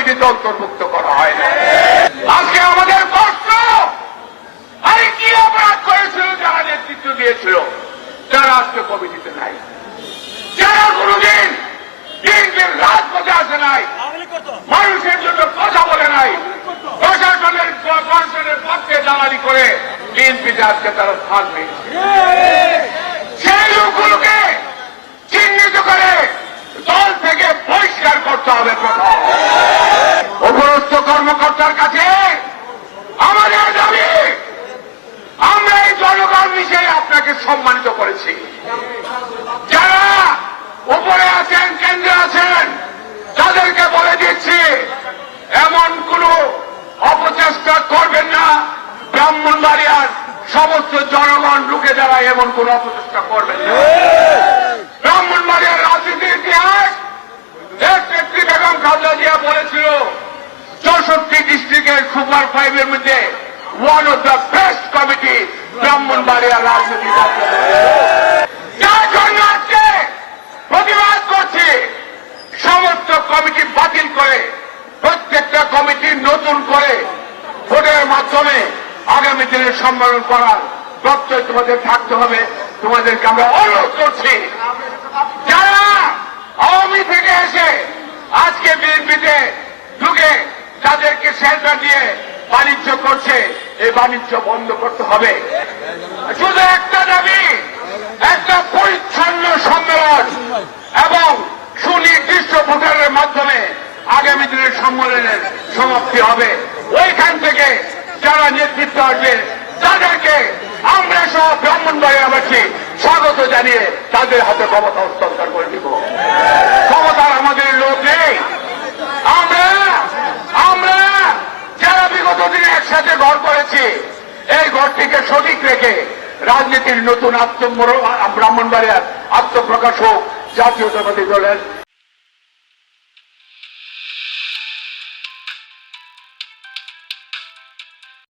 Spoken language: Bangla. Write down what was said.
কমিটিতে অন্তর্ভুক্ত করা হয় না। আজকে আমাদের কষ্ট আরে কি অপরাধ করেছিল, যারা নেতৃত্ব দিয়েছিল? যারা আজকে কমিটিতে নাই। যারা কোনদিন দিন রাজপথে আসে নাই। মানুষের জন্য কথা বলে নাই। প্রশাসনের প্রশাসনের পক্ষে দালালি করে বিএনপিতে আজকে তারা স্থান পেয়েছে। সেই লোকগুলোকে চিহ্নিত করে দল থেকে পরিষ্কার করতে হবে প্রথম। সম্মানিত করেছি। যারা উপরে আছেন, কেন্দ্রে আছেন, তাদেরকে বলে দিচ্ছি, এমন কোন অপচেষ্টা করবেন না। ব্রাহ্মণবাড়িয়ার সমস্ত জনগণ রুখে দাঁড়ায় এমন কোন অপচেষ্টা করবেন না। ব্রাহ্মণবাড়িয়ার রাজনীতির ইতিহাস এক নেত্রী বেগম খালেদা জিয়া বলেছিল, চৌষট্টি ডিস্ট্রিক্টের সুপার ফাইভের মধ্যে one of the best committee ব্রাহ্মণবাড়িয়ার রাজনীতি যার জন্য আজকে প্রতিবাদ করছি, সমস্ত কমিটি বাতিল করে, প্রত্যেকটা কমিটি নতুন করে ভোটের মাধ্যমে আগামী দিনে সম্মেলন করার প্রত্যয় তোমাদের থাকতে হবে, তোমাদেরকে আমরা অনুরোধ করছি। যারা আওয়ামী থেকে এসে আজকে বিএনপিতে ঢুকে তাদেরকে শেল্টার দিয়ে বাণিজ্য করছে, এই বাণিজ্য বন্ধ করতে হবে। শুধু একটা দাবি, একটা পরিচ্ছন্ন সম্মেলন এবং সুনির্দিষ্ট ভোটারের মাধ্যমে আগামী দিনের সম্মেলনের সমাপ্তি হবে। ওইখান থেকে যারা নেতৃত্ব আসবে, তাদেরকে আমরা সহ ব্রাহ্মণবাড়িয়াবাসী স্বাগত জানিয়ে তাদের হাতে ক্ষমতা হস্তান্তর করে দিব ক্ষমতার আমাদের লোক নেই আমরা আমরা যারা বিগত দিনে একসাথে ঘর করেছি এই থেকে সঠিক রেখে রাজনীতির নতুন আত্ম ব্রাহ্মণবাড়িয়ার আত্মপ্রকাশ হোক জাতীয়তাবাদী দলের